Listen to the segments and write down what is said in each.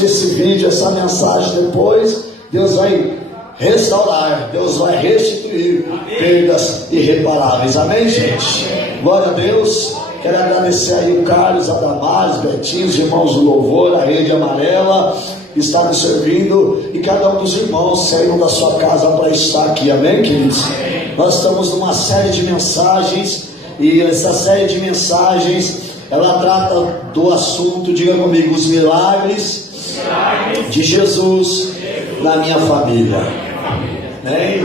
esse vídeo, essa mensagem depois, Deus vai restaurar, Deus vai restituir perdas irreparáveis. Amém, gente? Glória a Deus. Quero agradecer aí o Carlos, a Damares, Betinho, os irmãos do Louvor, a Rede Amarela, que está me servindo, e cada um dos irmãos saíram da sua casa para estar aqui. Amém, queridos? Nós estamos numa série de mensagens, e essa série de mensagens, ela trata do assunto, diga comigo, os milagres de Jesus na minha família. Amém?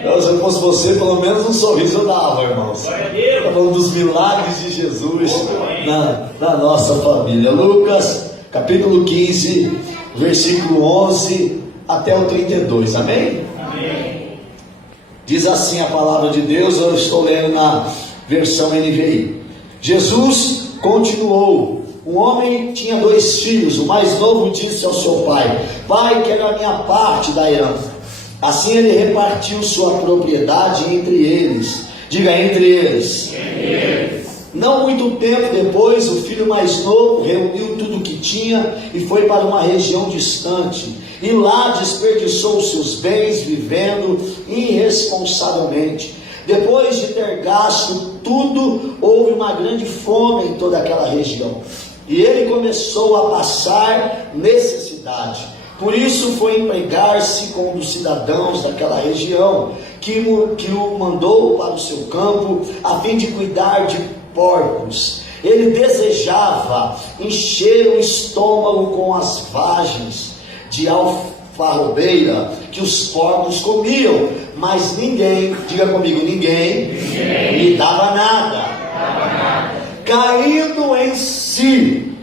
Então, se eu fosse você, pelo menos um sorriso eu dava, irmãos. Está falando dos milagres de Jesus na nossa família. Lucas, capítulo 15, versículo 11 até o 32. Amém? Diz assim a palavra de Deus, eu estou lendo na versão NVI. Jesus continuou. Um homem tinha 2 filhos. O mais novo disse ao seu pai: Pai, quero a minha parte da herança. Assim ele repartiu sua propriedade entre eles. Diga, entre eles. Não muito tempo depois, o filho mais novo reuniu tudo o que tinha e foi para uma região distante. E lá desperdiçou os seus bens vivendo irresponsavelmente. Depois de ter gasto tudo, houve uma grande fome em toda aquela região. E ele começou a passar necessidade. Por isso foi empregar-se com um dos cidadãos daquela região, que o mandou para o seu campo, a fim de cuidar de porcos. Ele desejava encher o estômago com as vagens de alfarrobeira que os porcos comiam, mas ninguém, diga comigo, ninguém lhe dava nada. Caindo em si,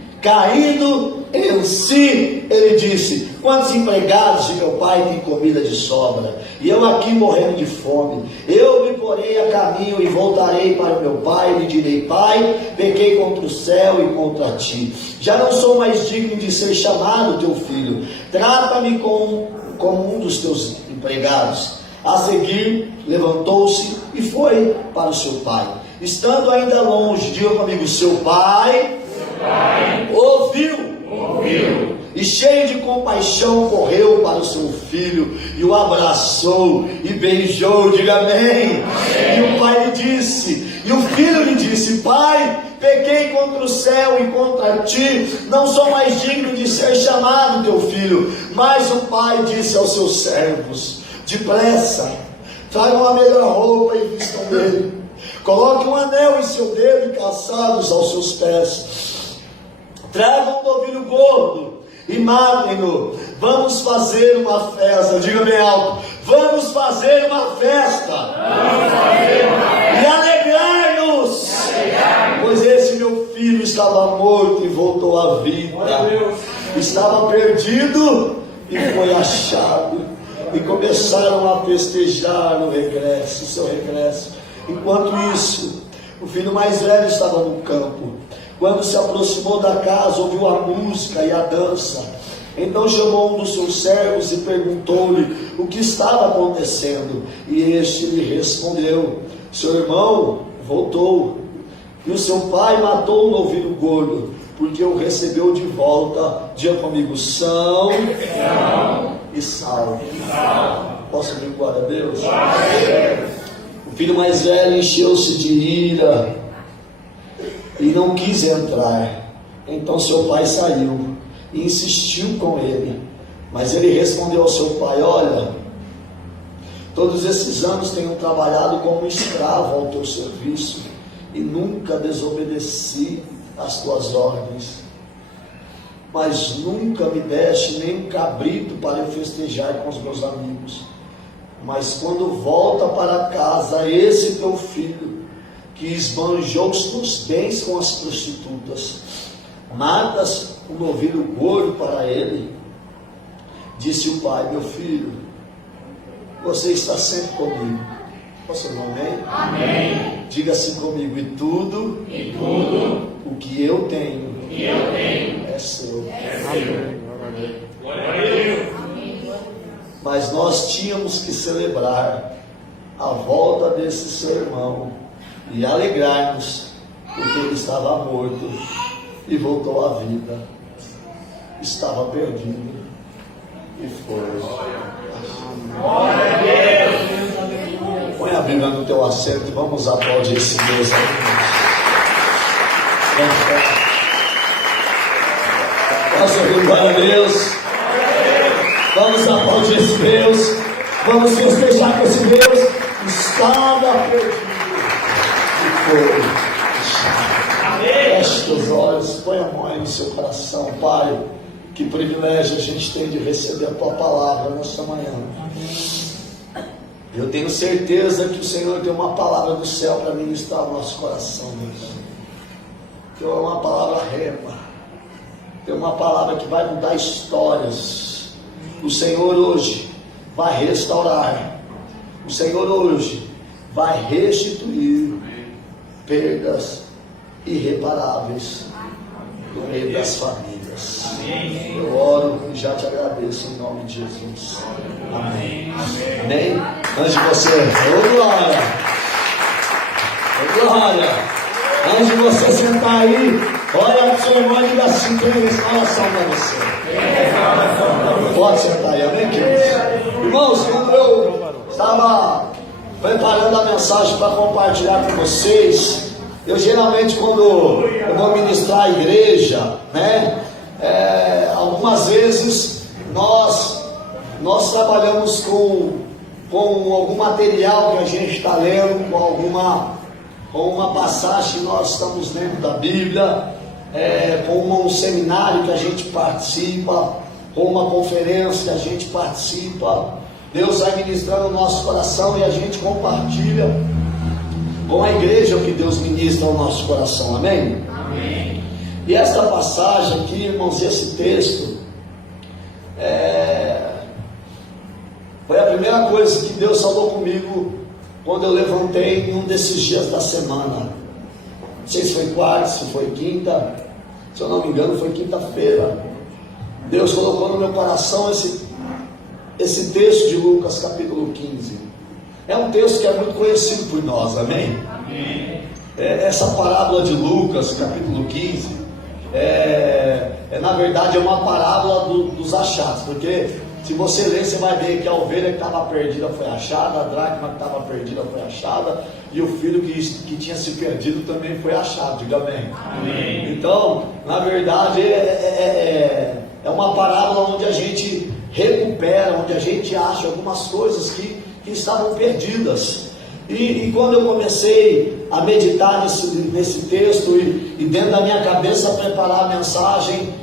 ele disse: quantos empregados de meu pai têm comida de sobra, e eu aqui morrendo de fome? Eu me porei a caminho e voltarei para o meu pai, e lhe direi: Pai, pequei contra o céu e contra ti, já não sou mais digno de ser chamado teu filho, trata-me como um dos teus empregados. A seguir, levantou-se e foi para o seu pai. Estando ainda longe, diga comigo, seu pai ouviu. E cheio de compaixão correu para o seu filho e o abraçou e beijou. Diga amém. E o pai lhe disse, e o filho lhe disse: Pai, pequei contra o céu e contra ti, não sou mais digno de ser chamado teu filho. Mas o pai disse aos seus servos: depressa, tragam a melhor roupa e vistam dele, coloque um anel em seu dedo e calçados aos seus pés. Tragam um novilho gordo e matem-no. Vamos fazer uma festa. Diga bem alto: vamos fazer uma festa. E alegrar-nos. Pois esse meu filho estava morto e voltou à vida. Estava perdido e foi achado. E começaram a festejar o seu regresso. Enquanto isso, o filho mais velho estava no campo. Quando se aproximou da casa, ouviu a música e a dança. Então chamou um dos seus servos e perguntou-lhe o que estava acontecendo. E este lhe respondeu: seu irmão voltou, e o seu pai matou um novilho gordo, porque o recebeu de volta. Diga comigo, são e salvo. Posso ouvir glória a Deus? O filho mais velho encheu-se de ira e não quis entrar. Então seu pai saiu e insistiu com ele. Mas ele respondeu ao seu pai: olha, todos esses anos tenho trabalhado como escravo ao teu serviço e nunca desobedeci às tuas ordens. Mas nunca me deste nem um cabrito para eu festejar com os meus amigos. Mas quando volta para casa esse teu filho, que esbanjou os teus bens com as prostitutas, matas um novilho gordo para ele. Disse o pai: meu filho, você está sempre comigo. Posso dizer amém? Amém. Diga assim comigo: e tudo o que eu tenho, é seu. Amém. Glória a Deus. Mas nós tínhamos que celebrar a volta desse seu irmão e alegrar-nos, porque ele estava morto e voltou à vida. estava perdido e foi. Põe a Bíblia no teu assento e vamos aplaudir esse Deus aí. Posso ouvir glória a Deus? Vamos aplaudir esse Deus. Vamos festejar com esse Deus. Estava perdido e foi. Feche teus olhos, põe a mão aí no seu coração, Pai. Que privilégio a gente tem de receber a Tua palavra nesta manhã. Eu tenho certeza que o Senhor tem uma palavra do céu para ministrar o nosso coração, Deus. Tem uma palavra rema, tem uma palavra que vai mudar histórias. O Senhor hoje vai restaurar. O Senhor hoje vai restituir perdas irreparáveis no meio das famílias. Eu oro e já te agradeço em nome de Jesus. Amém. Amém. Antes de você, ô glória, ô glória. Antes de você sentar aí, olha para o seu irmão e diga assim: tem restauração para você. Pode sentar aí, amém, queridos? Irmãos, quando eu estava preparando a mensagem para compartilhar com vocês, eu geralmente, quando eu vou ministrar a igreja, né, algumas vezes nós trabalhamos com algum material que a gente está lendo, com uma passagem que nós estamos lendo da Bíblia, com um seminário que a gente participa, com uma conferência que a gente participa. Deus vai ministrando o nosso coração e a gente compartilha com a igreja o que Deus ministra ao nosso coração, amém? Amém. E esta passagem aqui, irmãos, esse texto, foi a primeira coisa que Deus falou comigo quando eu levantei em um desses dias da semana. Não sei se foi quarta, se foi quinta, se eu não me engano foi quinta-feira. Deus colocou no meu coração esse texto de Lucas capítulo 15. É um texto que é muito conhecido por nós, amém? Amém. Essa parábola de Lucas, capítulo 15, na verdade é uma parábola dos achados, porque se você ler, você vai ver que a ovelha que estava perdida foi achada, a dracma que estava perdida foi achada, e o filho que tinha se perdido também foi achado, diga amém. Amém. Então, na verdade, é uma parábola onde a gente recupera, onde a gente acha algumas coisas que estavam perdidas. E quando eu comecei a meditar nesse texto e dentro da minha cabeça preparar a mensagem,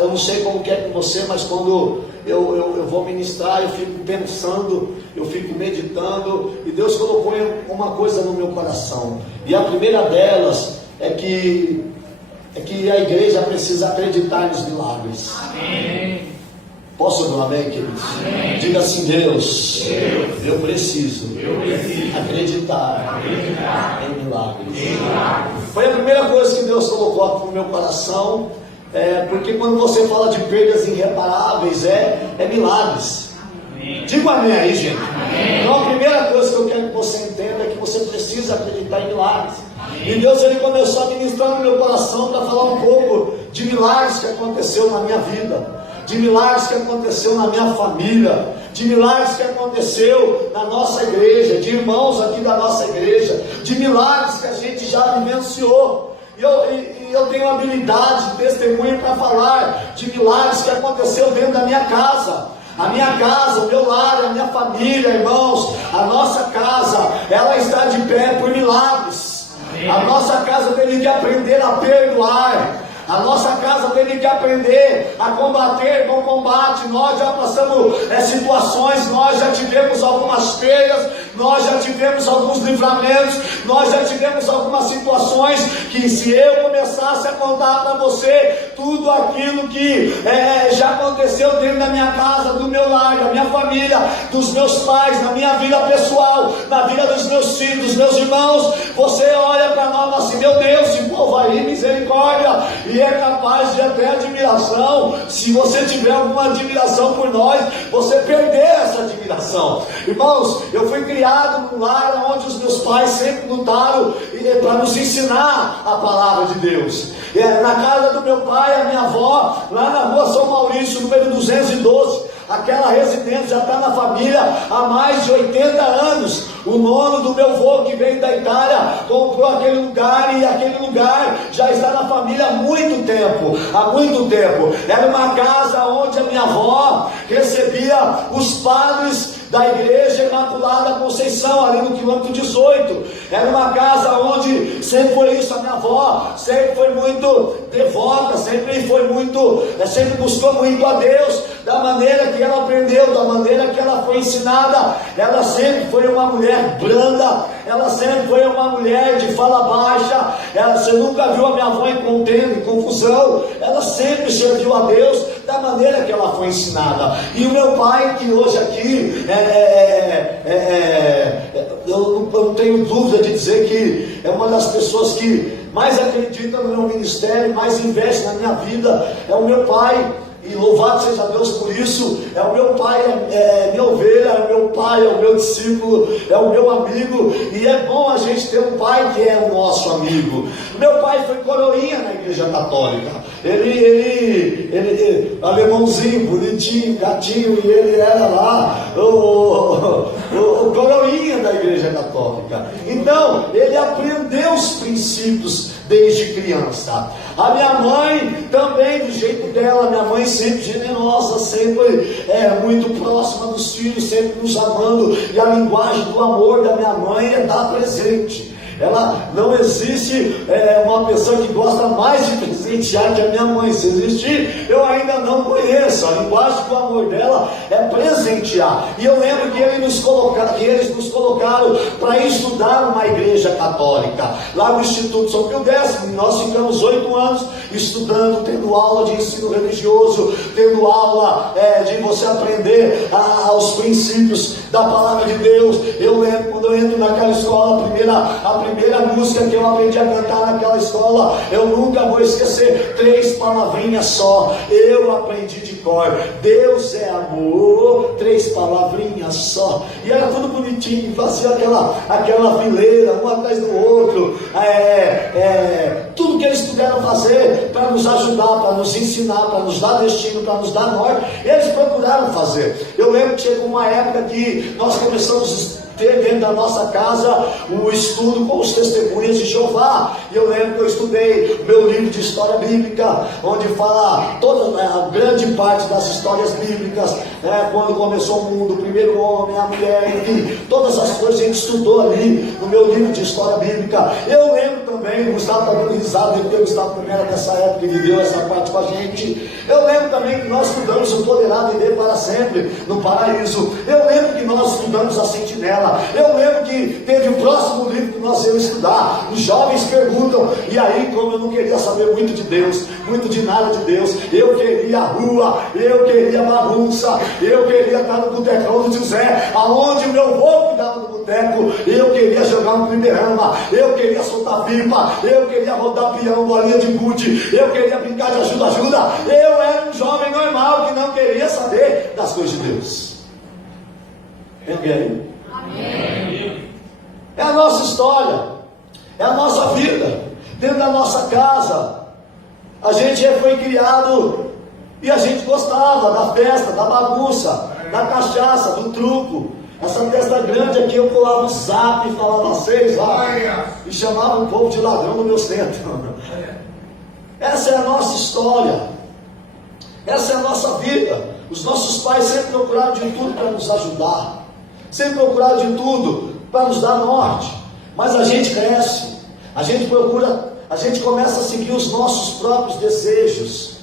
eu não sei como que é com você, mas quando eu vou ministrar, eu fico pensando, eu fico meditando, e Deus colocou uma coisa no meu coração. E a primeira delas é que a igreja precisa acreditar nos milagres. Amém. Posso ouvir um amém, queridos? Amém. Diga assim: Deus, eu preciso acreditar em milagres. Foi a primeira coisa que Deus colocou aqui no meu coração, porque quando você fala de perdas irreparáveis, é milagres. Amém. Diga amém aí, gente. Amém. Então a primeira coisa que eu quero que você entenda é que você precisa acreditar em milagres. Amém. E Deus, Ele começou a ministrar no meu coração para falar um pouco de milagres que aconteceu na minha vida, de milagres que aconteceu na minha família, de milagres que aconteceu na nossa igreja, de irmãos aqui da nossa igreja, de milagres que a gente já vivenciou. E eu tenho habilidade de testemunho para falar de milagres que aconteceu dentro da minha casa. A minha casa, o meu lar, a minha família, irmãos, a nossa casa, ela está de pé por milagres. A nossa casa teve que aprender a perdoar. A nossa casa teve que aprender a combater bom combate. Nós já passamos situações, nós já tivemos algumas perdas, nós já tivemos alguns livramentos, nós já tivemos algumas situações que, se eu começasse a contar para você tudo aquilo que já aconteceu dentro da minha casa, do meu lar, da minha família, dos meus pais, na minha vida pessoal, na vida dos meus filhos, dos meus irmãos, você olha para nós assim: meu Deus, esse povo aí, misericórdia. E é capaz de até admiração. Se você tiver alguma admiração por nós, você perder essa admiração. Irmãos, eu fui criado num lar onde os meus pais sempre lutaram para nos ensinar a palavra de Deus. Na casa do meu pai, a minha avó, lá na rua São Maurício, número 212, aquela residência já está na família há mais de 80 anos. O nono do meu avô, que veio da Itália, comprou aquele lugar, e aquele lugar já está na família há muito tempo. Era uma casa onde a minha avó recebia os padres da Igreja Imaculada Conceição, ali no quilômetro 18. Era uma casa onde sempre foi isso. A minha avó sempre foi muito devota, sempre buscou muito a Deus, da maneira que ela aprendeu, da maneira que ela foi ensinada. Ela sempre foi uma mulher branda, ela sempre foi uma mulher de fala baixa. Você nunca viu a minha avó em contenda, em confusão. Ela sempre serviu a Deus da maneira que ela foi ensinada. E o meu pai, que hoje aqui eu não tenho dúvida de dizer que é uma das pessoas que mais acredita no meu ministério, mais investe na minha vida, é o meu pai. E louvado seja Deus por isso. É o meu pai, é minha ovelha, é o meu pai, é o meu discípulo, é o meu amigo. E é bom a gente ter um pai que é o nosso amigo. Meu pai foi coroinha na Igreja Católica. Ele alemãozinho, bonitinho, gatinho, e ele era lá o coroinha da Igreja Católica. Então, ele aprendeu os princípios desde criança. A minha mãe também, do jeito dela, minha mãe sempre generosa, sempre muito próxima dos filhos, sempre nos amando. E a linguagem do amor da minha mãe é dar presente. Ela não existe uma pessoa que gosta mais de presentear que a minha mãe. Se existir, eu ainda não conheço. A linguagem do amor dela é presentear. E eu lembro que eles nos colocaram para estudar numa igreja católica, lá no Instituto São Pio X. Nós ficamos 8 anos estudando, tendo aula de ensino religioso, tendo aula de você aprender os princípios da palavra de Deus. Eu lembro quando eu entro naquela escola, a primeira música que eu aprendi a cantar naquela escola, eu nunca vou esquecer, 3 palavrinhas só, eu aprendi de cor: Deus é amor, 3 palavrinhas só. E era tudo bonitinho, fazia aquela fileira, um atrás do outro, tudo que eles puderam fazer para nos ajudar, para nos ensinar, para nos dar destino, para nos dar norte, eles procuraram fazer. Eu lembro que chegou uma época que nós começamos a ter dentro da nossa casa o estudo com os testemunhas de Jeová. E eu lembro que eu estudei o meu livro de história bíblica, onde fala toda a grande parte das histórias bíblicas, quando começou o mundo, o primeiro homem, a mulher, enfim, todas as coisas a gente estudou ali no meu livro de história bíblica. Eu lembro também, o Gustavo está dando risada, porque o Gustavo também era dessa época e viveu essa parte com a gente. Eu lembro também que nós estudamos o Poderá Viver para Sempre no Paraíso. Eu lembro que nós estudamos a Sentinela. Eu lembro que teve o próximo livro que nós íamos estudar. Os jovens perguntam, e aí, como eu não queria saber muito de Deus, muito de nada de Deus, eu queria a rua, eu queria bagunça, eu queria estar no botecão do José, aonde o meu avô cuidava do boteco, eu queria jogar um fliperama, eu queria soltar pipa, eu queria rodar peão, bolinha de gude, eu queria brincar de ajuda-ajuda. Eu era um jovem normal que não queria saber das coisas de Deus. Amém? Amém. É a nossa história, é a nossa vida, dentro da nossa casa. A gente foi criado e a gente gostava da festa, da bagunça, da cachaça, do truco. Essa festa grande aqui, eu pulava o zap e falava 6 lá, e chamava o povo de ladrão no meu centro. Essa é a nossa história, essa é a nossa vida. Os nossos pais sempre procuraram de tudo para nos ajudar, sempre procuraram de tudo para nos dar norte. Mas a gente cresce, a gente começa a seguir os nossos próprios desejos,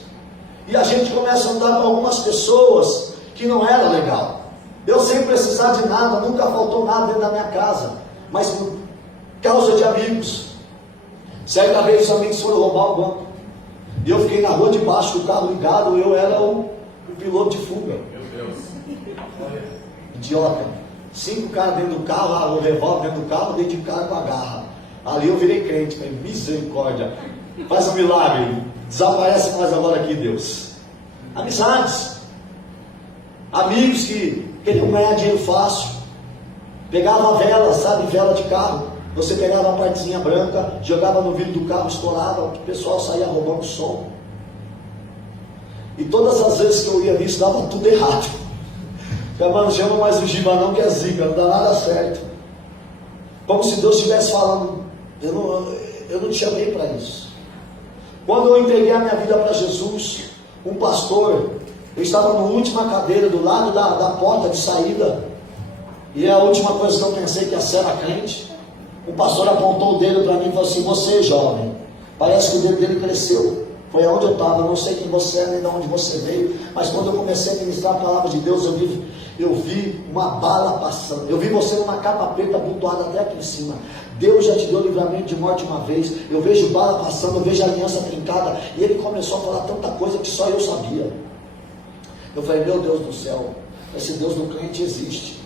e a gente começa a andar com algumas pessoas que não era legal. Eu sem precisar de nada, nunca faltou nada dentro da minha casa, mas por causa de amigos. Certa vez os amigos foram roubar o banco, e eu fiquei na rua de baixo com o carro ligado. Eu era o piloto de fuga. Meu Deus. Idiota. 5 caras dentro do carro, o revólver dentro do carro, dentro de cara com a garra. Ali eu virei crente, falei, misericórdia, faz um milagre, desaparece mais agora aqui, Deus. Amizades, amigos que queriam ganhar dinheiro fácil, pegava vela, sabe, vela de carro, Você pegava uma partezinha branca, jogava no vidro do carro, estourava, o pessoal saía roubando som. E todas as vezes que eu ia nisso, dava tudo errado. Não chama mais o Giba não, que é zica, não dá nada certo. Como se Deus estivesse falando, eu não te chamei para isso. Quando eu entreguei a minha vida para Jesus, um pastor, eu estava na última cadeira do lado da porta de saída, e a última coisa que eu pensei que ia ser era crente. O pastor apontou o dedo para mim e falou assim: você jovem, parece que o dedo dele cresceu. Foi aonde eu estava, não sei quem você é nem de onde você veio, mas quando eu comecei a ministrar a palavra de Deus, eu vi uma bala passando, eu vi você numa capa preta abotoada até aqui em cima. Deus já te deu livramento de morte uma vez, eu vejo bala passando, eu vejo a aliança trincada, e ele começou a falar tanta coisa que só eu sabia. Eu falei: meu Deus do céu, esse Deus do crente existe.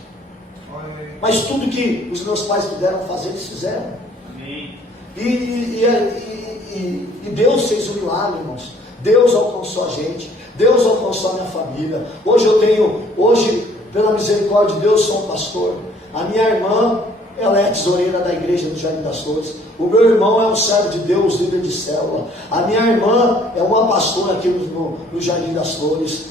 Mas tudo que os meus pais puderam fazer, eles fizeram. Amém. E Deus fez o milagre, irmãos. Deus alcançou a gente, Deus alcançou a minha família. Hoje, pela misericórdia de Deus, sou um pastor. A minha irmã, ela é tesoureira da igreja do Jardim das Flores. O meu irmão é um servo de Deus, líder de célula. A minha irmã é uma pastora aqui no Jardim das Flores.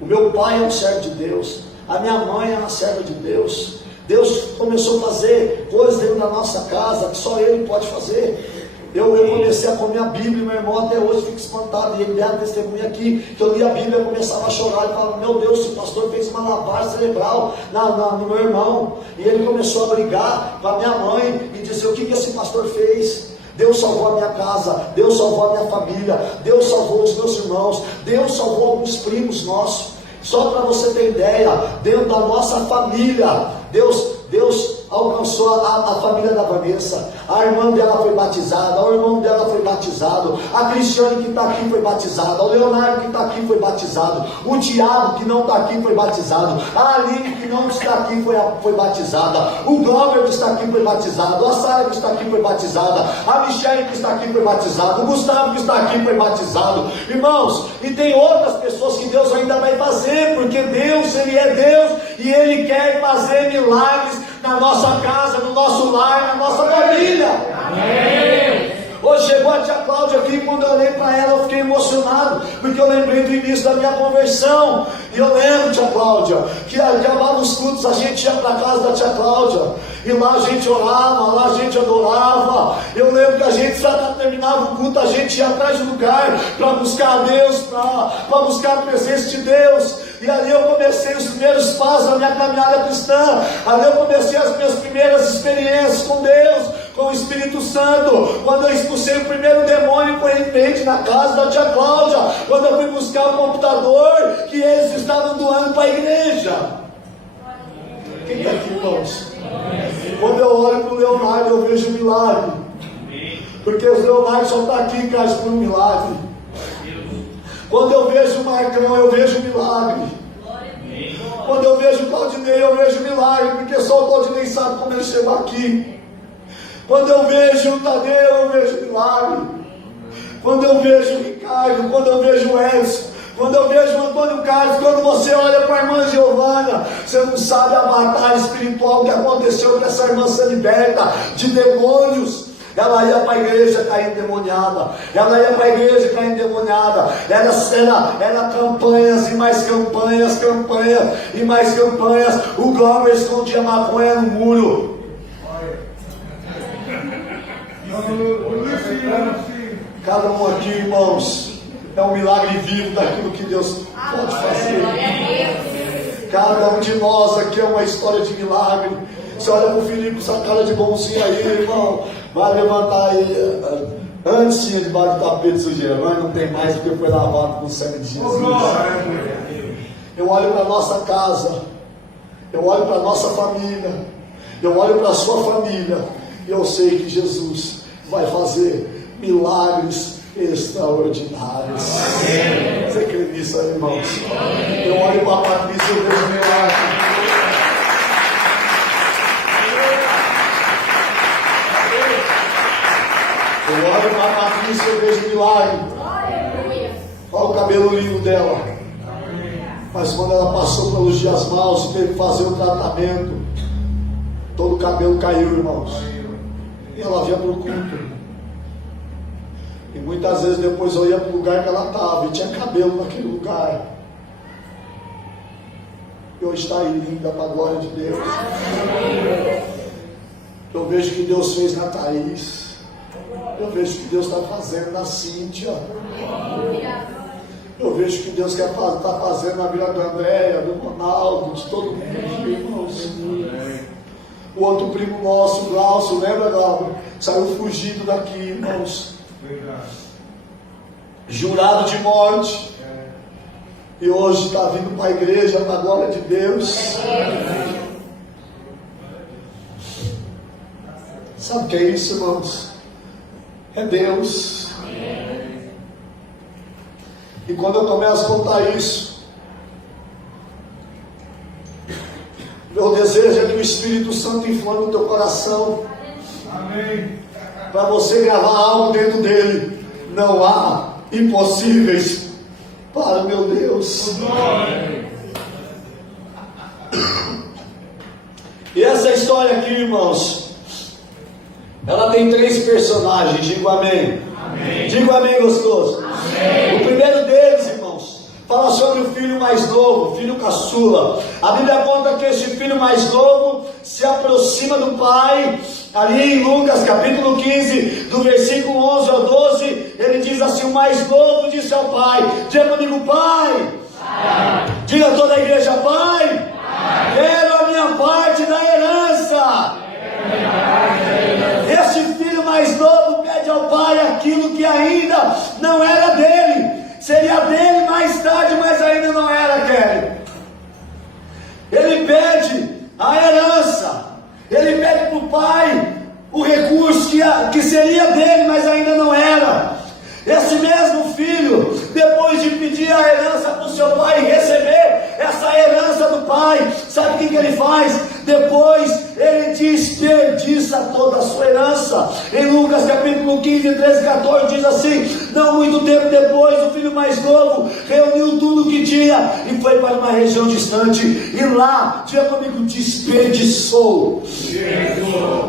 O meu pai é um servo de Deus. A minha mãe é uma serva de Deus. Deus começou a fazer coisas dentro da nossa casa que só Ele pode fazer. Eu comecei a comer a Bíblia, meu irmão até hoje fica espantado, e ele deu testemunha aqui, que eu li a Bíblia e começava a chorar, e falava: meu Deus, o pastor fez uma lavagem cerebral no meu irmão. E ele começou a brigar com a minha mãe e dizer: o que esse pastor fez? Deus salvou a minha casa, Deus salvou a minha família, Deus salvou os meus irmãos, Deus salvou alguns primos nossos. Só para você ter ideia, dentro da nossa família, Deus alcançou a família da Vanessa. A irmã dela foi batizada, o irmão dela foi batizado, a Cristiane que está aqui foi batizada, o Leonardo que está aqui foi batizado, o Tiago que não está aqui foi batizado, a Aline que não está aqui foi batizada, o Glauber que está aqui foi batizado, a Sara que está aqui foi batizada, a Michelle que está aqui foi batizado, o Gustavo que está aqui foi batizado. Irmãos, e tem outras pessoas que Deus ainda vai fazer, porque Deus, Ele é Deus e Ele quer fazer milagres na nossa casa, no nosso lar, na nossa família. Amém. Hoje chegou a tia Cláudia aqui, quando eu olhei para ela eu fiquei emocionado, porque eu lembrei do início da minha conversão. E eu lembro, tia Cláudia, que acabava os cultos, a gente ia para a casa da tia Cláudia, e lá a gente orava, lá a gente adorava. Eu lembro que a gente, só terminava o culto, a gente ia atrás de lugar para buscar a Deus, para buscar a presença de Deus. E ali eu comecei os primeiros passos da minha caminhada cristã. Ali eu comecei as minhas primeiras experiências com Deus, com o Espírito Santo. Quando eu expulsei o primeiro demônio, foi em frente na casa da tia Cláudia. Quando eu fui buscar o computador que eles estavam doando para a igreja. Quem está aqui, irmãos? Quando eu olho para o Leonardo, eu vejo um milagre. Porque o Leonardo só está aqui, cara, por um milagre. Quando eu vejo o Marcão, eu vejo milagre. Quando eu vejo o Claudinei, eu vejo milagre, porque só o Claudinei sabe como ele chegou aqui. Quando eu vejo o Tadeu, eu vejo milagre. Quando eu vejo o Ricardo, quando eu vejo o Edson, quando eu vejo o Antônio Carlos, quando você olha para a irmã Giovana, você não sabe a batalha espiritual que aconteceu para essa irmã ser liberta de demônios. Ela ia para a igreja cair endemoniada. Ela ia para a igreja cair endemoniada. Era campanhas e mais campanhas, campanhas e mais campanhas. O Glauber escondia maconha no muro. Cada um aqui, irmãos, é um milagre vivo daquilo que Deus pode fazer. Cada um de nós aqui é uma história de milagre. Você olha para o Filipe com essa cara de bonzinho aí, irmão. Vai levantar aí. Antes tinha debaixo do tapete de sujeira, mas não tem mais porque foi lavado com o sangue de Jesus. Eu olho para a nossa casa, eu olho para a nossa família, eu olho para a sua família, e eu sei que Jesus vai fazer milagres extraordinários. Você crê nisso aí, irmãos? Eu olho para a Patrícia e eu vejo milagre. Eu olho para a Patrícia e eu vejo milagre. Olha o cabelo lindo dela. Mas quando ela passou pelos dias maus e teve que fazer o tratamento, todo o cabelo caiu, irmãos. E ela vinha para o culto. E muitas vezes depois eu ia para o lugar que ela estava e tinha cabelo naquele lugar. E hoje está aí linda para a glória de Deus. Eu vejo que Deus fez na Thaís. Eu vejo que Deus está fazendo na Cíntia. Eu vejo que Deus está fazendo na vida do Andréia, do Ronaldo, de todo mundo, irmãos. O outro primo nosso, Glaucio, lembra, Glaucio? Saiu fugido daqui, irmãos. Jurado de morte. E hoje está vindo para a igreja, para a glória de Deus. Sabe o que é isso, irmãos? É Deus. E quando eu começo a contar isso, meu desejo é que o Espírito Santo inflame o teu coração. Amém. Para você gravar algo dentro dele. Não há impossíveis para meu Deus. E essa história aqui, irmãos, ela tem 3 personagens. Digo amém. Amém. Digo amém, gostoso. Amém. O primeiro deles, irmãos, fala sobre o filho mais novo, o filho caçula. A Bíblia conta que esse filho mais novo se aproxima do pai. Ali em Lucas capítulo 15, do versículo 11 ao 12, ele diz assim: o mais novo disse ao pai. Diga comigo, pai. Diga a toda a igreja, pai. Quero a minha parte da herança. Esse filho mais novo pede ao pai aquilo que ainda não era dele. Seria dele mais tarde, mas ainda não era, Kelly. Ele pede a herança. Ele pede para o pai o recurso que seria dele, mas ainda não era. Esse mesmo filho, depois de pedir a herança para o seu pai e receber essa herança do pai, sabe o que ele faz? Depois ele desperdiça toda a sua herança. Em Lucas capítulo 15, 13, 14 diz assim: não muito tempo depois, o filho mais novo reuniu tudo o que tinha e foi para uma região distante, e lá, diga comigo, desperdiçou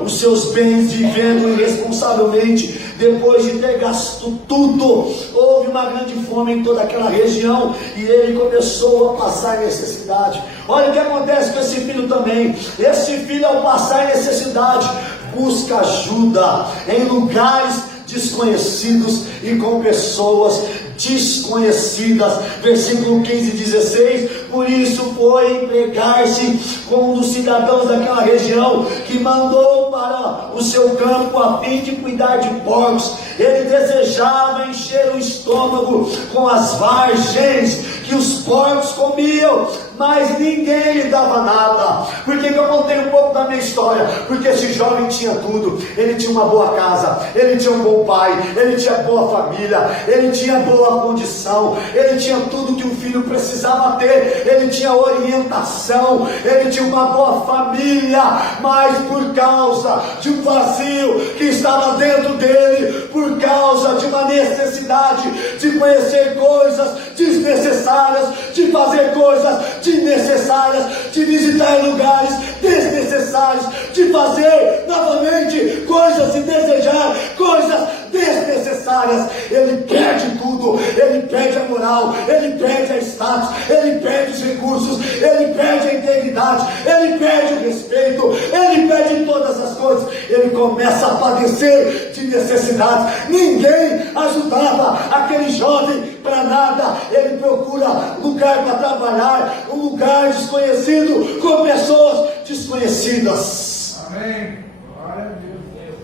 os seus bens vivendo irresponsavelmente. Depois de ter gasto tudo, houve uma grande fome em toda aquela região e ele começou a passar necessidade. Olha o que acontece com esse filho também. Esse filho, ao passar necessidade, busca ajuda em lugares desconhecidos e com pessoas desconhecidas. Versículo 15 e 16: por isso foi empregar-se com um dos cidadãos daquela região, que mandou para o seu campo a fim de cuidar de porcos. Ele desejava encher o estômago com as vargens que os porcos comiam, mas ninguém lhe dava nada. Por que eu contei um pouco da minha história? Porque esse jovem tinha tudo. Ele tinha uma boa casa, ele tinha um bom pai, ele tinha boa família, ele tinha boa condição, ele tinha tudo que um filho precisava ter, ele tinha orientação, ele tinha uma boa família, mas por causa de um vazio que estava dentro dele, por causa de uma necessidade de conhecer coisas desnecessárias, de fazer coisas desnecessárias, de visitar lugares desnecessários, de fazer novamente coisas e desejar coisas desnecessárias, ele perde tudo. Ele perde a moral, ele perde a status, ele perde os recursos, ele perde a integridade, ele perde o respeito, ele perde todas as coisas. Ele começa a padecer de necessidades. Ninguém ajudava aquele jovem para nada. Ele procura lugar para trabalhar, um lugar desconhecido, com pessoas desconhecidas. Amém. Glória a Deus.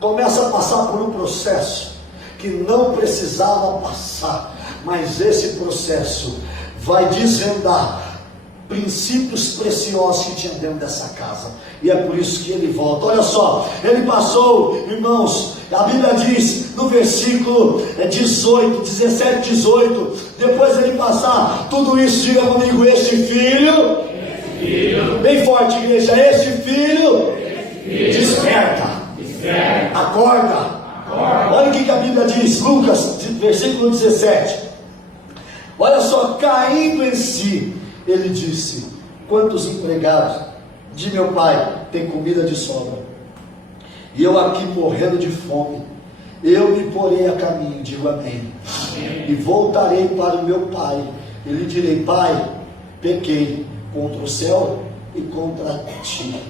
Começa a passar por um processo que não precisava passar, mas esse processo vai desvendar princípios preciosos que tinha dentro dessa casa, e é por isso que ele volta. Olha só, ele passou, irmãos, a Bíblia diz no versículo 17, 18, depois ele passar tudo isso, diga comigo, este filho, bem forte, igreja, este filho, desperta, acorda. Olha o que a Bíblia diz, Lucas, versículo 17: Olha só, caindo em si, ele disse: quantos empregados de meu pai têm comida de sobra, e eu aqui morrendo de fome? Eu me porei a caminho, digo amém, e voltarei para o meu pai, e lhe direi: pai, pequei contra o céu e contra ti.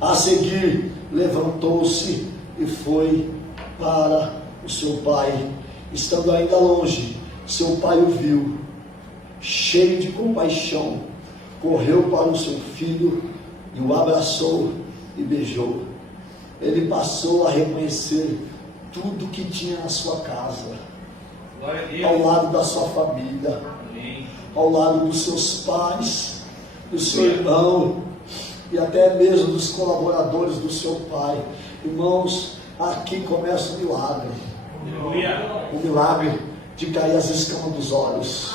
A seguir levantou-se e foi para o seu pai. Estando ainda longe, seu pai o viu, cheio de compaixão, correu para o seu filho e o abraçou e beijou. Ele passou a reconhecer tudo que tinha na sua casa, ao lado da sua família, ao lado dos seus pais, do seu irmão e até mesmo dos colaboradores do seu pai. Irmãos, aqui começa o milagre. O milagre de cair as escamas dos olhos.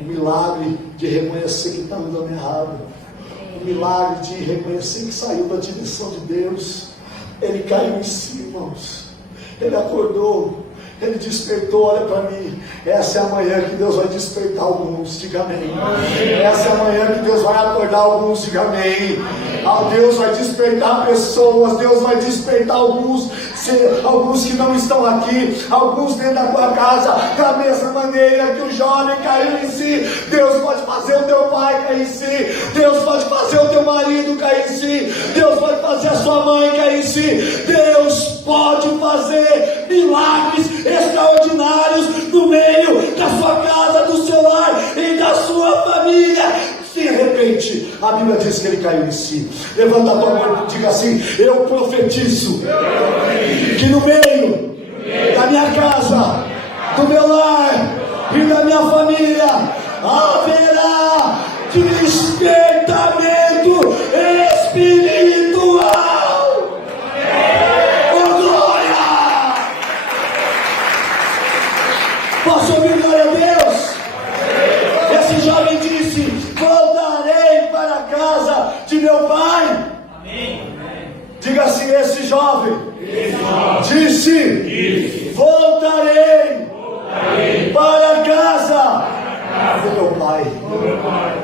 O milagre de reconhecer que está andando errado. O milagre de reconhecer que saiu da direção de Deus. Ele caiu em si, irmãos. Ele acordou. Ele despertou. Olha para mim, essa é a manhã que Deus vai despertar alguns, diga amém. Essa é a manhã que Deus vai acordar alguns, diga amém. Deus vai despertar pessoas, Deus vai despertar alguns que não estão aqui, alguns dentro da tua casa, da mesma maneira que o jovem caiu em si. Deus pode fazer o teu pai cair em si, Deus pode fazer o teu marido cair em si, Deus pode fazer a sua mãe cair em si, Deus pode fazer milagres extraordinários no meio da sua casa, do seu lar e da sua família. De repente, a Bíblia diz que ele caiu em si. Levanta a tua mão e diga assim: eu profetizo que no meio da minha casa, do meu lar e da minha família haverá despertamento espiritual. Oh, glória! Posso ouvir glória a Deus? Esse jovem disse: voltarei para a casa de meu pai. Amém. Diga assim: esse jovem disse: voltarei para a casa do meu pai.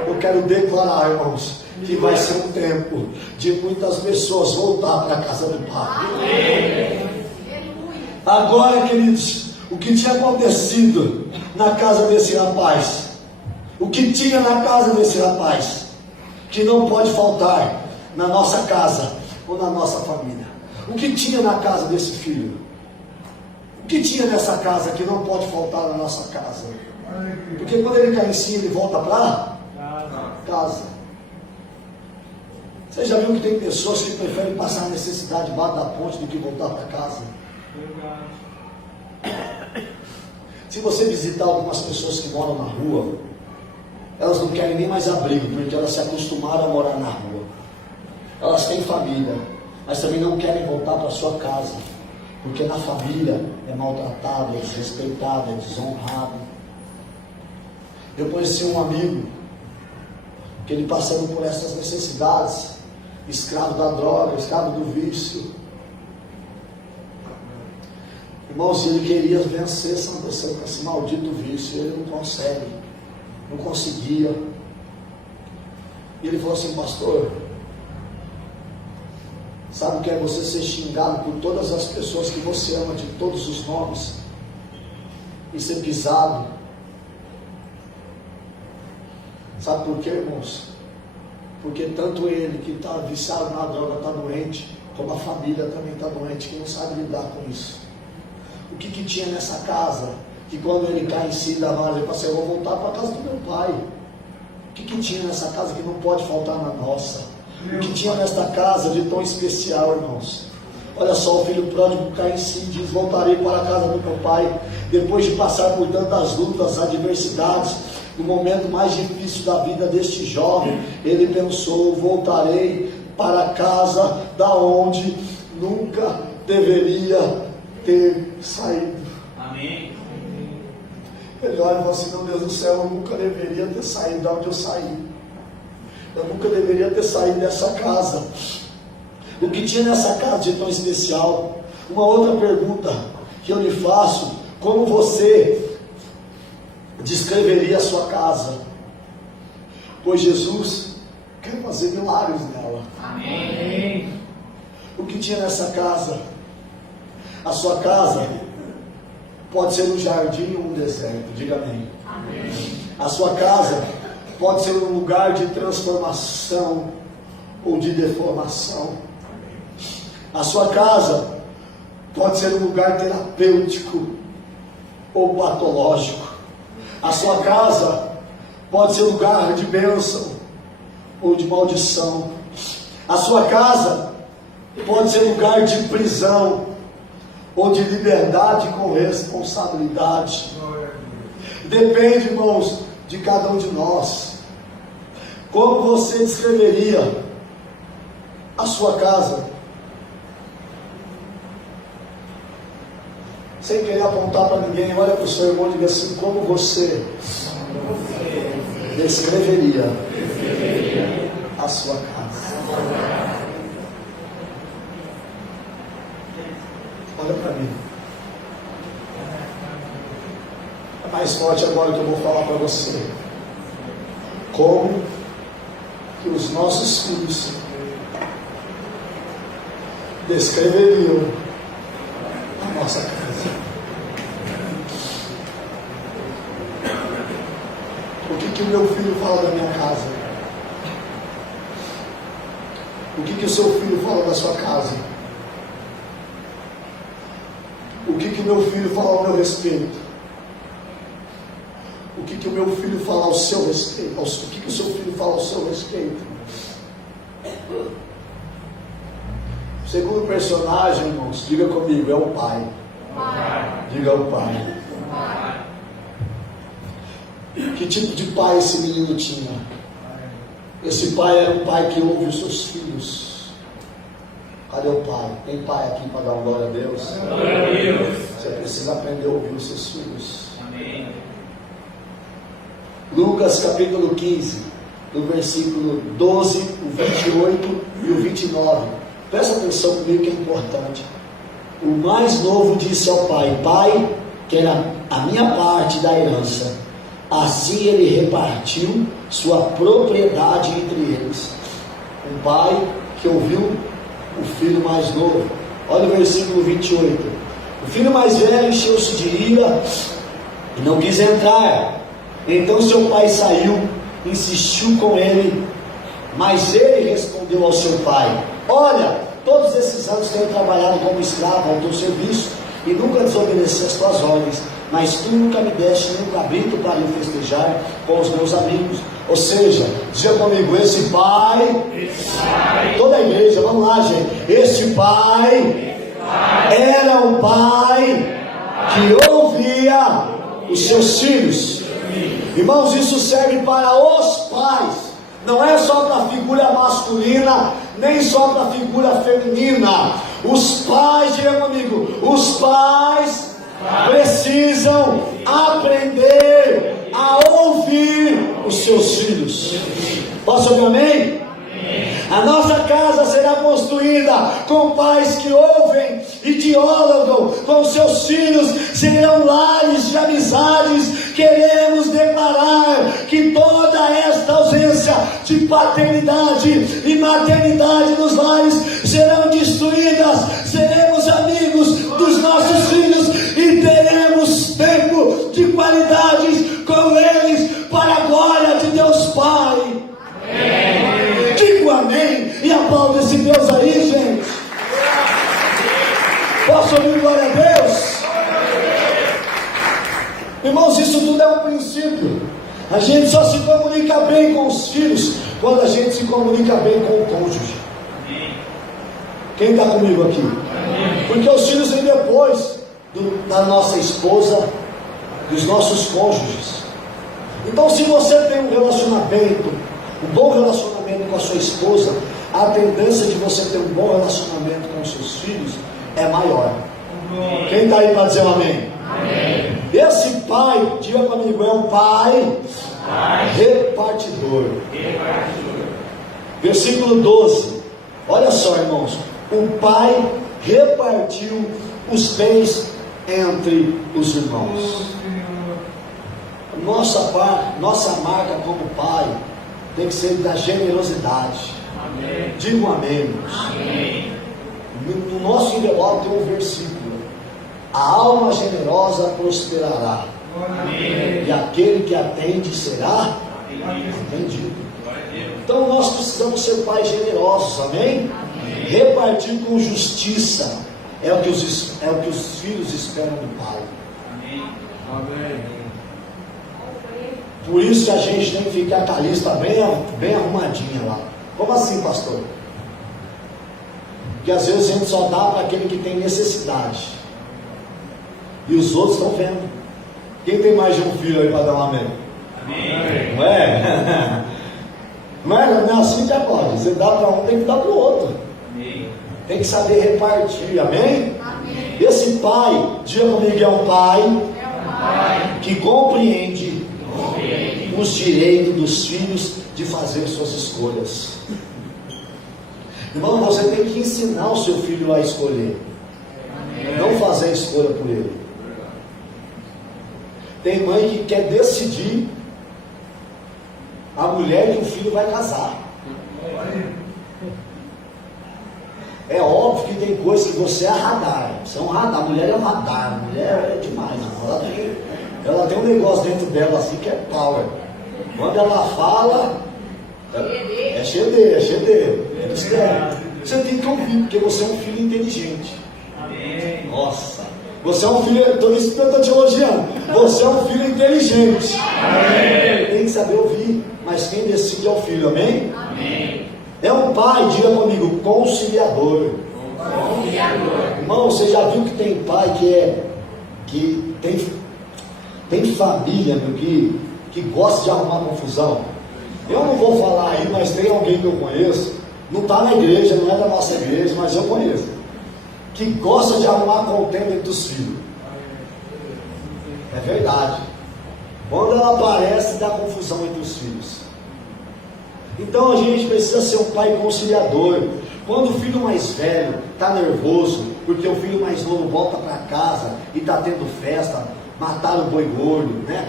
Eu quero declarar, irmãos, que vai ser um tempo de muitas pessoas voltar para a casa do pai. Amém. Agora, queridos, o que tinha acontecido na casa desse rapaz, o que tinha na casa desse rapaz, que não pode faltar na nossa casa ou na nossa família. O que tinha na casa desse filho? O que tinha nessa casa que não pode faltar na nossa casa? Porque quando ele cai em si, ele volta para casa. Você já viu que tem pessoas que preferem passar necessidade debaixo da ponte do que voltar para casa? Se você visitar algumas pessoas que moram na rua, elas não querem nem mais abrigo, porque elas se acostumaram a morar na rua. Elas têm família, mas também não querem voltar para sua casa, porque na família é maltratado, é desrespeitado, é desonrado. Eu conheci um amigo que ele passando por essas necessidades, escravo da droga, escravo do vício. Irmãos, ele queria vencer esse maldito vício, ele não consegue, não conseguia. E ele falou assim: pastor, sabe o que é você ser xingado por todas as pessoas que você ama, de todos os nomes, e ser pisado? Sabe por quê, irmãos? Porque tanto ele que está viciado na droga está doente, como a família também está doente, que não sabe lidar com isso. O que tinha nessa casa, que quando ele cai em si, ele fala assim: eu vou voltar para a casa do meu pai. O que tinha nessa casa que não pode faltar na nossa? O que tinha nesta casa de tão especial, irmãos? Olha só, o filho pródigo cai em si e diz: voltarei para a casa do meu pai. Depois de passar por tantas lutas, adversidades, no momento mais difícil da vida deste jovem, ele pensou: voltarei para a casa da onde nunca deveria ter saído. Amém. Ele olha e fala assim: meu Deus do céu, eu nunca deveria ter saído da onde eu saí. Eu nunca deveria ter saído dessa casa. O que tinha nessa casa de tão especial? Uma outra pergunta que eu lhe faço: como você descreveria a sua casa, pois Jesus quer fazer milagres nela. Amém. O que tinha nessa casa? A sua casa pode ser um jardim ou um deserto, diga amém. Amém. A sua casa pode ser um lugar de transformação ou de deformação. A sua casa pode ser um lugar terapêutico ou patológico. A sua casa pode ser um lugar de bênção ou de maldição. A sua casa pode ser lugar de prisão ou de liberdade com responsabilidade. Depende, irmãos, de cada um de nós. Como você descreveria a sua casa? Sem querer apontar para ninguém, olha para o seu irmão e diga assim: como você descreveria a sua casa? Olha para mim. É mais forte agora que eu vou falar para você. Como que os nossos filhos descreveriam a nossa casa? O que o meu filho fala da minha casa? O que o seu filho fala da sua casa? O que o meu filho fala ao meu respeito? O que o meu filho fala ao seu respeito? O que o seu filho fala ao seu respeito? O segundo personagem, irmãos, diga comigo, é o pai. Diga o pai. Que tipo de pai esse menino tinha? Esse pai era um pai que ouve os seus filhos. Cadê o pai? Tem pai aqui para dar glória a Deus? Glória a Deus. Você precisa aprender a ouvir os seus filhos. Amém. Lucas capítulo 15, do versículo 12, o 28 e o 29. Presta atenção comigo que é importante. O mais novo disse ao pai: Pai, quero a minha parte da herança. Assim ele repartiu sua propriedade entre eles. Um pai que ouviu o filho mais novo. Olha o versículo 28. O filho mais velho encheu-se de ira e não quis entrar. Então seu pai saiu, insistiu com ele, mas ele respondeu ao seu pai: Olha, todos esses anos tenho trabalhado como escravo ao teu serviço e nunca desobedeci as tuas ordens, mas tu nunca me deste nem um cabrito para eu festejar com os meus amigos. Ou seja, diga comigo, esse pai, toda a igreja, vamos lá, gente. Este pai era um pai que ouvia os seus filhos. Irmãos, isso serve para os pais, não é só para a figura masculina, nem só para a figura feminina. Os pais, diga comigo, os pais precisam aprender a ouvir os seus filhos. Posso ouvir amém? A nossa casa será construída com pais que ouvem e dialogam com seus filhos. Serão lares de amizades. Queremos declarar que toda esta ausência de paternidade e maternidade nos lares serão destruídas. Seremos amigos dos nossos filhos e teremos tempo de qualidades com eles para a glória de Deus Pai. Amém. Digo amém e aplaudo esse Deus aí, gente. Posso ouvir glória a Deus? Irmãos, isso tudo é um princípio. A gente só se comunica bem com os filhos quando a gente se comunica bem com o cônjuge. Quem está comigo aqui? Porque os filhos vêm depois da nossa esposa, dos nossos cônjuges. Então, se você tem um relacionamento, um bom relacionamento com a sua esposa, a tendência de você ter um bom relacionamento com os seus filhos é maior. Quem está aí para dizer um amém? Amém. Esse pai, diga comigo, é um pai repartidor. Versículo 12. Olha só, irmãos. O pai repartiu os bens entre os irmãos. nossa marca como pai tem que ser da generosidade. Amém. Diga um amém, irmãos. Amém. No nosso envelope tem um versículo: a alma generosa prosperará, Amém. e aquele que atende será atendido. Então nós precisamos ser pais generosos, amém? Amém. Repartir com justiça é o que os filhos esperam do pai. Amém. Amém. Por isso que a gente tem que ficar com a lista bem arrumadinha lá. Como assim, pastor? Porque às vezes a gente só dá para aquele que tem necessidade, e os outros estão vendo. Quem tem mais de um filho aí para dar um amém? Amém. Não é? Não é assim que é, pode. Você dá para um, tem que dar para o outro. Amém. Tem que saber repartir, amém? Amém. Esse pai, diga comigo, é um pai que compreende os direitos dos filhos de fazer suas escolhas. Irmão, você tem que ensinar o seu filho a escolher, não fazer a escolha por ele. Tem mãe que quer decidir a mulher que o filho vai casar. É óbvio que tem coisa que você é radar. Você é um radar, a mulher é um radar, a mulher é demais. Ela tem um negócio dentro dela assim que é power. Quando ela fala, é xedê. Você tem que ouvir, porque você é um filho inteligente. Amém. Nossa, você é um filho, estou te elogiando. Você é um filho inteligente. Amém. Tem que saber ouvir, mas quem decide é o filho, amém? Amém. É um pai, diga comigo, conciliador. Irmão, você já viu que tem pai que tem família, meu, que gosta de arrumar confusão? Eu não vou falar aí, mas tem alguém que eu conheço, não está na igreja, não é da nossa igreja, mas eu conheço, que gosta de arrumar contenda entre os filhos. É verdade. Quando ela aparece, dá confusão entre os filhos. Então a gente precisa ser um pai conciliador. Quando o filho mais velho está nervoso, porque o filho mais novo volta para casa e está tendo festa, mataram o boi gordo, né?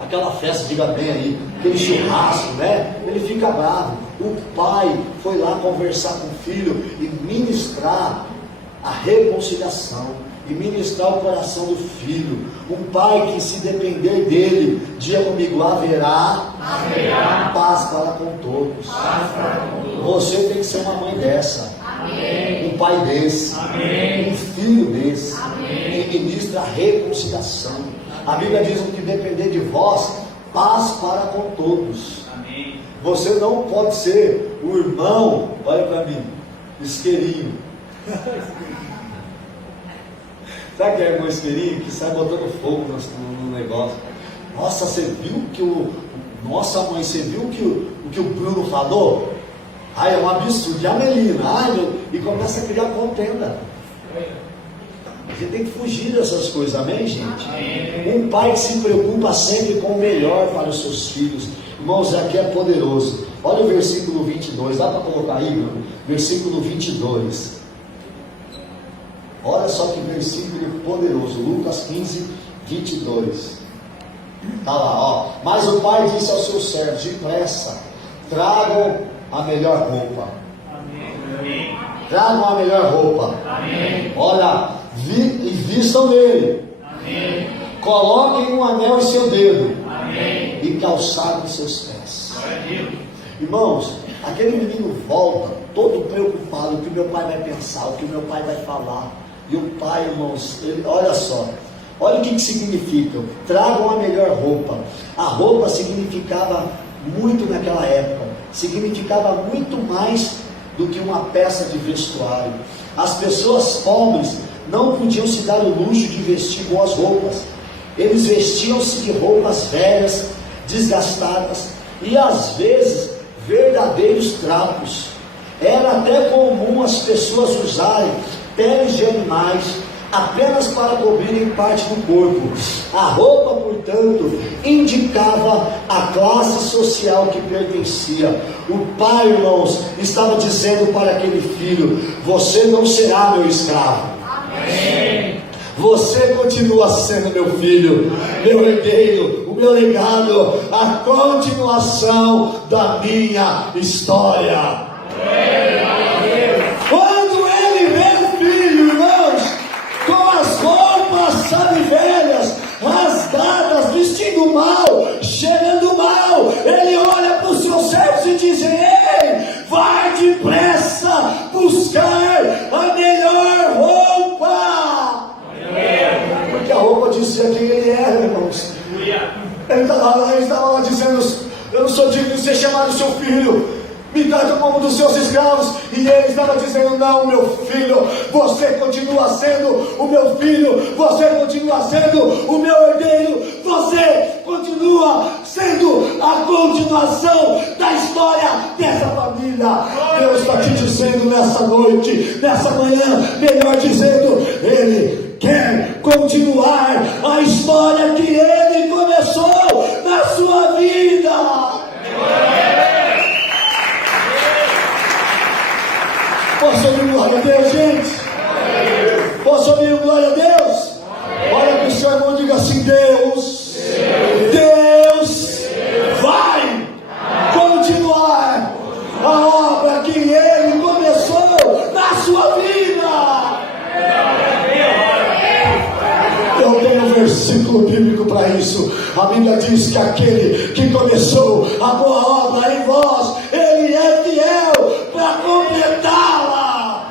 Aquela festa, diga bem aí, aquele churrasco, né? Ele fica bravo. O pai foi lá conversar com o filho e ministrar a reconciliação, e ministrar o coração do filho. Um pai que, se depender dele, diga comigo, haverá paz para com todos. Você tem que ser uma mãe dessa. Amém. Um pai desse. Amém. Um filho desse. Amém. Que ministra a reconciliação. A Bíblia diz que depender de vós, paz para com todos. Amém. Você não pode ser o irmão, olha para mim, isqueirinho. Sabe que é irmão isqueirinho que sai botando fogo no negócio? Nossa, você viu que nossa mãe, você viu o que o Bruno falou? Ai, é um absurdo. E a Melina, e começa a criar contenda. A gente tem que fugir dessas coisas, amém, gente? Um pai que se preocupa sempre com o melhor para os seus filhos. Irmãos, aqui é poderoso. Olha o versículo 22, dá para colocar aí, Bruno? Versículo 22. Olha só que versículo poderoso, Lucas 15, 22. Está lá, ó. Mas o pai disse aos seus servos: depressa, tragam a melhor roupa. Amém. Tragam a melhor roupa. Amém. Olha, e vistam nele. Amém. Coloquem um anel em seu dedo. Amém. E calçado em seus pés. Glória a Deus. Irmãos, aquele menino volta todo preocupado: o que meu pai vai pensar, o que meu pai vai falar. E o pai, irmãos, olha só, olha o que significa: tragam a melhor roupa. A roupa significava muito naquela época, significava muito mais do que uma peça de vestuário. As pessoas pobres não podiam se dar o luxo de vestir boas roupas. Eles vestiam-se de roupas velhas, desgastadas e às vezes verdadeiros trapos. Era até comum as pessoas usarem peles de animais apenas para cobrirem parte do corpo. A roupa, portanto, indicava a classe social que pertencia. O pai, irmãos, estava dizendo para aquele filho: você não será meu escravo. Amém. você continua sendo meu filho, meu herdeiro, o meu legado, a continuação da minha história. Quando ele vê o filho, irmãos, com as roupas, sabe, velhas, rasgadas, vestindo mal, cheirando mal, ele olha para os seus servos e diz: ei, vai depressa buscar a melhor roupa. Porque a roupa dizia quem ele era, irmãos. Ele estava lá dizendo: eu não sou digno de ser chamado seu filho, me trata como dos seus escravos. E ele estava dizendo: não, meu filho, você continua sendo o meu filho, você continua sendo o meu herdeiro, você continua sendo a continuação da história dessa família. Deus está te dizendo nessa noite, nessa manhã, melhor dizendo, Ele quer continuar a história que Ele começou na sua vida. Posso ouvir glória a Deus, gente? Posso ouvir glória a Deus? Olha para o seu irmão e diga assim: Deus vai continuar a obra que Ele começou na sua vida. Eu tenho um versículo bíblico para isso. A Bíblia diz que aquele que começou a boa obra em vós, Ele é fiel para completá-la.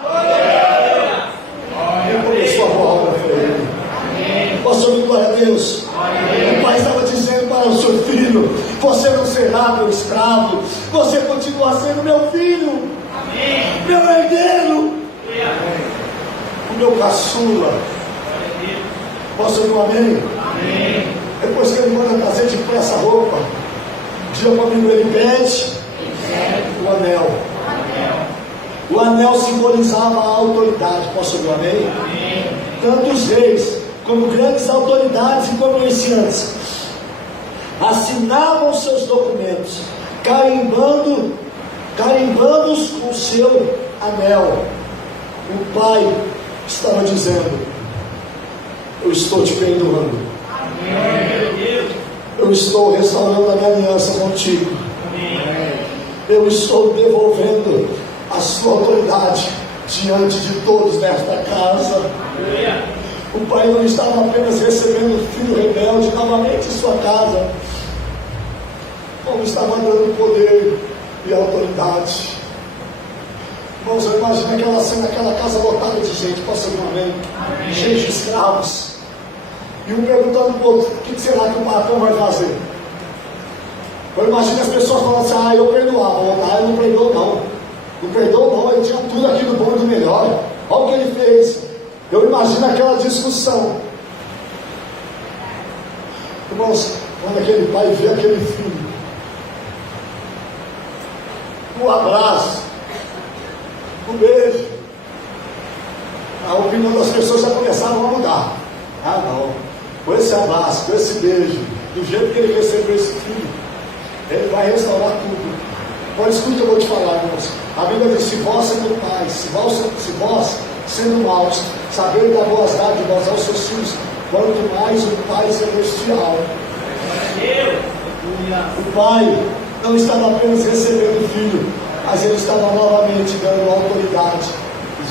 Quem começou a boa obra foi Ele. Posso ouvir glória a Deus? O pai estava dizendo para o seu filho: você não será meu escravo, você continua sendo meu filho, meu herdeiro, o meu caçula. Posso ouvir um amém? Depois que ele manda trazer depressa a roupa, dia para mim ele pede o anel. O anel simbolizava a autoridade. Posso ouvir um amém? Tanto os reis, como grandes autoridades e comerciantes, assinavam seus documentos, carimbando-os com o seu anel. O pai estava dizendo: eu estou te perdoando. Eu estou restaurando a minha aliança contigo. Eu estou devolvendo a sua autoridade diante de todos nesta casa. O pai não estava apenas recebendo o filho rebelde novamente em sua casa, como estava dando poder e autoridade. Irmãos, eu imagino aquela cena, aquela casa lotada de gente. Posso ouvir um amém? Gente de escravos. E um perguntando para o outro: o que será que o patrão vai fazer? Eu imagino as pessoas falando assim: eu perdoava. Ele não perdoou não. Não perdoou não, ele tinha tudo aqui do bom e do melhor. Olha o que ele fez. Eu imagino aquela discussão. Irmãos, quando aquele pai vê aquele filho, um abraço, um beijo, a opinião das pessoas já começaram a mudar. Não, com esse abraço, com esse beijo, do jeito que ele recebeu esse filho, ele vai restaurar tudo. Olha, escuta o que eu vou te falar, irmãos. A Bíblia diz: se vós sendo pais, se vós sendo maus, saber dar boas dádivas aos seus filhos, quanto mais o Pai Celestial. O Pai não estava apenas recebendo o filho, mas ele estava novamente dando autoridade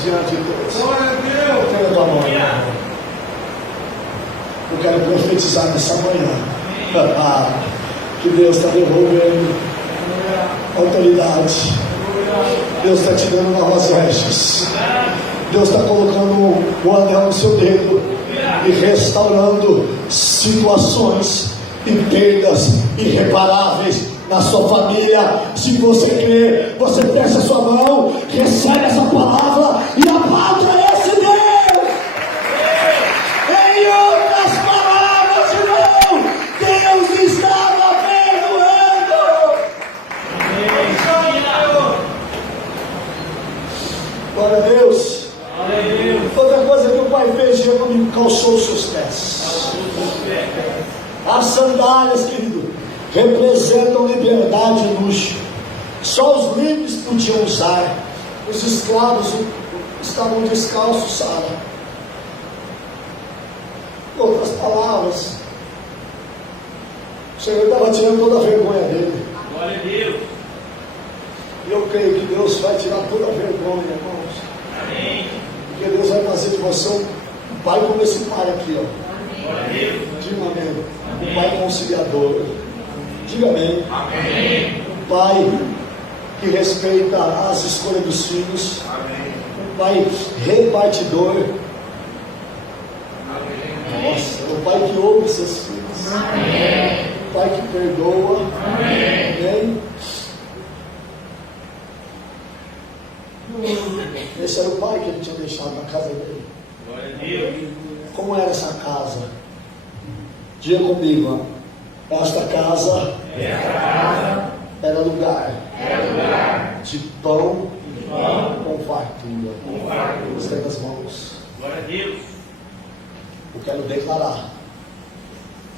diante de Deus. Tenha tua mão. Eu quero profetizar nessa manhã que Deus está devolvendo autoridade. Deus está te dando novas vestes. Deus está colocando o anel no seu dedo e restaurando situações e perdas irreparáveis na sua família. Se você crê, você fecha a sua mão, recebe essa palavra e aplauda esse Deus. Em outras palavras, irmão, Deus estava perdoando. Glória a Deus. Outra coisa que o pai fez, Jacob calçou os seus pés. As sandálias, querido, representam liberdade e luxo. Só os livres podiam usar. Os escravos estavam descalços, Sara. outras palavras, o Senhor estava tirando toda a vergonha dele. Glória a Deus. E eu creio que Deus vai tirar toda a vergonha, irmãos. Amém. Porque Deus vai fazer de você um pai como esse pai aqui, ó. Glória a Deus. Diga amém. Um pai conciliador. Diga amém. Amém. Um pai que respeita as escolhas dos filhos. Amém. Um pai repartidor. Amém. Nossa, um pai que ouve seus filhos. Amém. Um pai que perdoa. Amém. Amém. Esse era o pai que ele tinha deixado na casa dele. Glória a Deus. Como era essa casa? Diga comigo, ó. Esta casa era lugar de pão com fartura. Estenda as mãos. Glória a Deus. Eu quero declarar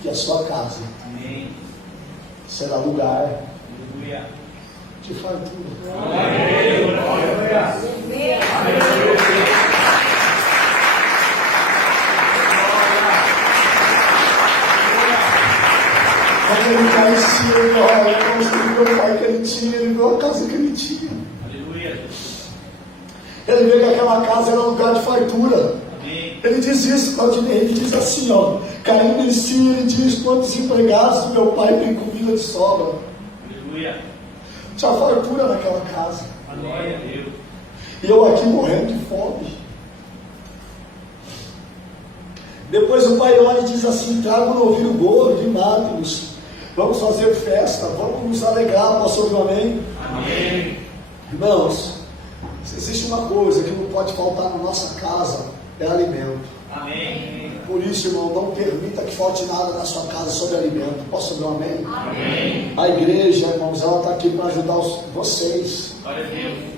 que a sua casa Amém. será lugar Aleluia. de fartura. Glória a Deus. Ele pai tinha, olha, eu construí meu pai que ele tinha, ele viu a casa que ele tinha. Aleluia. Ele vê que aquela casa era lugar de fartura. Amém. Ele diz isso, ele diz assim, ó, caindo em si, ele diz, quantos empregados do meu pai têm comida de sobra. Aleluia. Tinha fartura naquela casa. Glória a Deus. E eu aqui morrendo de fome. Depois o pai olha e diz assim, traga um novilho gordo e mate-nos. Vamos fazer festa, vamos nos alegrar, posso ouvir um amém? Amém. Irmãos, se existe uma coisa que não pode faltar na nossa casa, é alimento. Amém. Por isso, irmão, não permita que falte nada na sua casa sobre alimento. Posso ouvir um amém? Amém. A igreja, irmãos, ela está aqui para ajudar vocês. Glória a Deus.